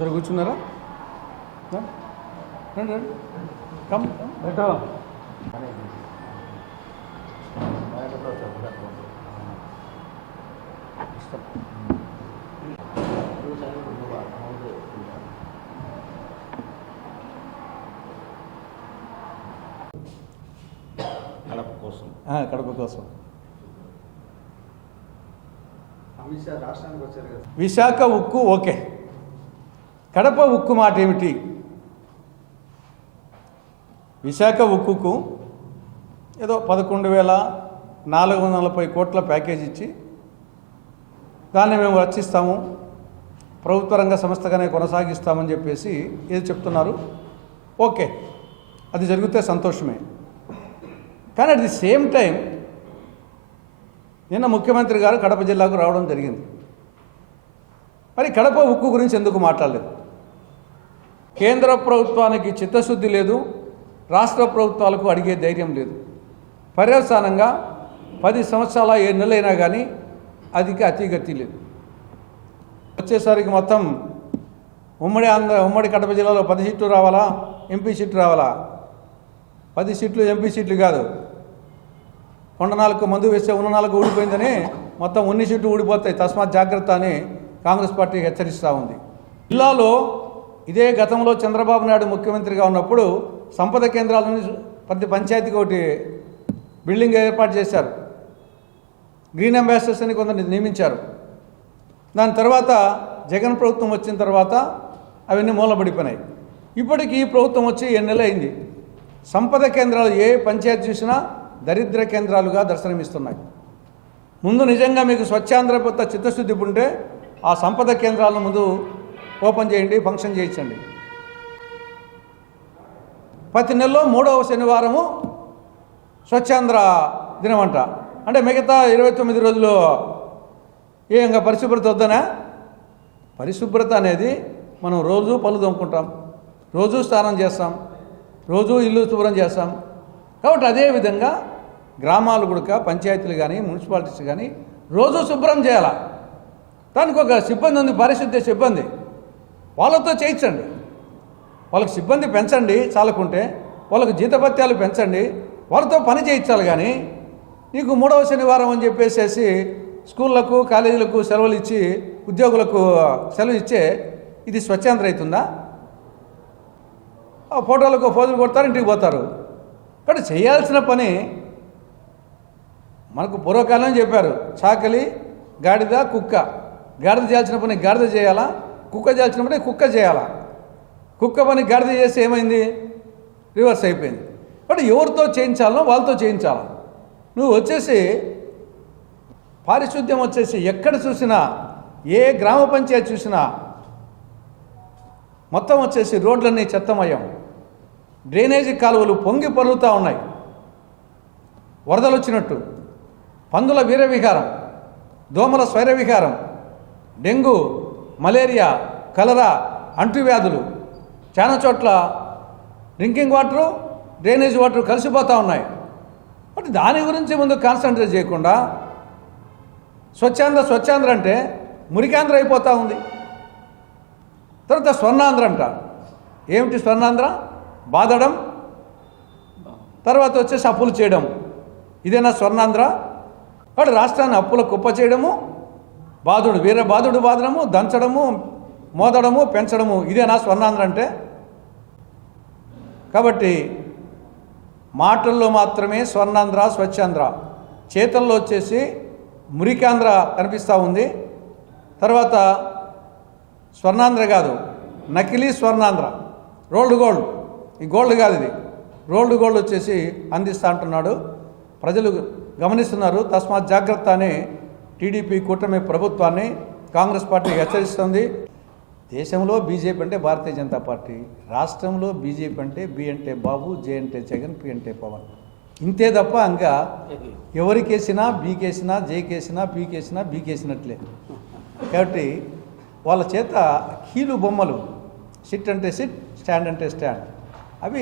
అందరు కూర్చున్నారా. రండి రండి. కమ్. బెటో. కడప కోసం. కడప కోసం. అమిత్ షా రాష్ట్రానికి వచ్చారు కదా. విశాఖ ఉక్కు ఓకే. కడప ఉక్కు మాట ఏమిటి? విశాఖ ఉక్కుకు ఏదో పదకొండు వేల నాలుగు వందల నలభై కోట్ల ప్యాకేజ్ ఇచ్చి దాన్ని మేము రక్షిస్తాము ప్రభుత్వ రంగ సంస్థగానే కొనసాగిస్తామని చెప్పేసి ఏది చెప్తున్నారు. ఓకే అది జరిగితే సంతోషమే. కానీ అట్ ది సేమ్ టైం నిన్న ముఖ్యమంత్రి గారు కడప జిల్లాకు రావడం జరిగింది. మరి కడప ఉక్కు గురించి ఎందుకు మాట్లాడలేదు? కేంద్ర ప్రభుత్వానికి చిత్తశుద్ధి లేదు రాష్ట్ర ప్రభుత్వాలకు అడిగే ధైర్యం లేదు. పర్యవసానంగా పది సంవత్సరాల ఏ నెలలైనా కానీ అదికి అతిగతి లేదు. వచ్చేసరికి మొత్తం ఉమ్మడి ఆంధ్ర ఉమ్మడి కడప జిల్లాలో పది సీట్లు రావాలా ఎంపీ సీట్లు రావాలా? పది సీట్లు ఎంపీ సీట్లు కాదు. కొండ నాలుగు మందు వేస్తే ఉన్న నాలుగు ఊడిపోయిందని మొత్తం ఉన్ని సీట్లు ఊడిపోతాయి. తస్మాత్ జాగ్రత్త అని కాంగ్రెస్ పార్టీ హెచ్చరిస్తూ ఉంది. జిల్లాలో ఇదే గతంలో చంద్రబాబు నాయుడు ముఖ్యమంత్రిగా ఉన్నప్పుడు సంపద కేంద్రాలని ప్రతి పంచాయతీకి ఒకటి బిల్డింగ్ ఏర్పాటు చేశారు. గ్రీన్ అంబాసిడర్స్ అని కొందరు నియమించారు. దాని తర్వాత జగన్ ప్రభుత్వం వచ్చిన తర్వాత అవన్నీ మూలబడిపోయినాయి. ఇప్పటికి ఈ ప్రభుత్వం వచ్చి ఎన్ని అయింది. సంపద కేంద్రాలు ఏ పంచాయతీ చూసినా దరిద్ర కేంద్రాలుగా దర్శనమిస్తున్నాయి. ముందు నిజంగా మీకు స్వచ్ఛాంధ్రపత చిత్తశుద్ధి ఉంటే ఆ సంపద కేంద్రాలను ముందు ఓపెన్ చేయండి ఫంక్షన్ చేయించండి. ప్రతి నెలలో మూడవ శనివారము స్వచ్ఛాంధ్ర దినమంట. అంటే మిగతా ఇరవై తొమ్మిది రోజులు ఏ ఇంకా పరిశుభ్రత వద్దనా? పరిశుభ్రత అనేది మనం రోజు పళ్ళు తోముకుంటాం. రోజు స్నానం చేస్తాం. రోజు ఇల్లు శుభ్రం చేస్తాం. కాబట్టి అదేవిధంగా గ్రామాలు కూడా పంచాయతీలు కానీ మున్సిపాలిటీస్ కానీ రోజు శుభ్రం చేయాలా? దానికి ఒక సిబ్బంది ఉంది పారిశుద్ధ్య సిబ్బంది. వాళ్ళతో చేయించండి. వాళ్ళకి సిబ్బంది పెంచండి చాలకుంటే వాళ్ళకు జీతభత్యాలు పెంచండి. వాళ్ళతో పని చేయించాలి కానీ నీకు మూడవ శనివారం అని చెప్పేసేసి స్కూళ్ళకు కాలేజీలకు సెలవులు ఇచ్చి ఉద్యోగులకు సెలవు ఇచ్చే ఇది స్వచ్ఛాంధ్ర అవుతుందా? ఆ ఫోటోలకు ఫోజులు కొడతారు ఇంటికి పోతారు. కాబట్టి చేయాల్సిన పని మనకు పూర్వకాలం చెప్పారు చాకలి గాడిద కుక్క. గాడిద చేయాల్సిన పని గాడిద చేయాలా? కుక్క చేయాల్సిన పని కుక్క చేయాలా? కుక్క పని గాడిద చేస్తే ఏమైంది? రివర్స్ అయిపోయింది. బట్ ఎవరితో చేయించాలనో వాళ్ళతో చేయించాలా? నువ్వు వచ్చేసి పారిశుద్ధ్యం వచ్చేసి ఎక్కడ చూసినా ఏ గ్రామ పంచాయతీ చూసినా మొత్తం వచ్చేసి రోడ్లన్నీ చెత్తమయం. డ్రైనేజీ కాలువలు పొంగి పొర్లుతూ ఉన్నాయి. వరదలు వచ్చినట్టు పందుల వీరవిహారం దోమల స్వైరవిహారం డెంగ్యూ మలేరియా కలరా అంటువ్యాధులు. చాలా చోట్ల డ్రింకింగ్ వాటరు డ్రైనేజ్ వాటర్ కలిసిపోతూ ఉన్నాయి. బట్ దాని గురించి ముందు కాన్సన్ట్రేట్ చేయకుండా స్వచ్ఛాంధ్ర స్వచ్ఛాంధ్ర అంటే మురికాంధ్ర అయిపోతూ ఉంది. తర్వాత స్వర్ణాంధ్ర అంట. ఏమిటి స్వర్ణాంధ్ర? బాధడం. తర్వాత వచ్చేసి అప్పులు చేయడం. ఇదేనా స్వర్ణాంధ్ర? వాడు రాష్ట్రాన్ని అప్పుల కుప్ప చేయడము బాధుడు వీర బాధుడు బాధడము దంచడము మోదడము పెంచడము ఇదేనా స్వర్ణాంధ్ర అంటే? కాబట్టి మాటల్లో మాత్రమే స్వర్ణాంధ్ర స్వచ్ఛాంధ్ర. చేతల్లో వచ్చేసి మురికాంధ్ర కనిపిస్తూ ఉంది. తర్వాత స్వర్ణాంధ్ర కాదు నకిలీ స్వర్ణాంధ్ర. Rolled gold. ఈ గోల్డ్ కాదు ఇది. రోల్డ్ గోల్డ్ వచ్చేసి అందిస్తూ అంటున్నాడు. ప్రజలు గమనిస్తున్నారు తస్మాత్ జాగ్రత్త అని టీడీపీ కూటమి ప్రభుత్వాన్ని కాంగ్రెస్ పార్టీ హెచ్చరిస్తుంది. దేశంలో బీజేపీ అంటే భారతీయ జనతా పార్టీ రాష్ట్రంలో బీజేపీ అంటే బి అంటే బాబు జే అంటే జగన్ పి అంటే పవన్. ఇంతే తప్ప ఇంకా ఎవరికేసినా బీకేసినా జేకేసినా పీకేసినా బీకేసినట్లే కాబట్టి వాళ్ళ చేత కీలు బొమ్మలు సిట్ అంటే సిట్ స్టాండ్ అంటే స్టాండ్. అవి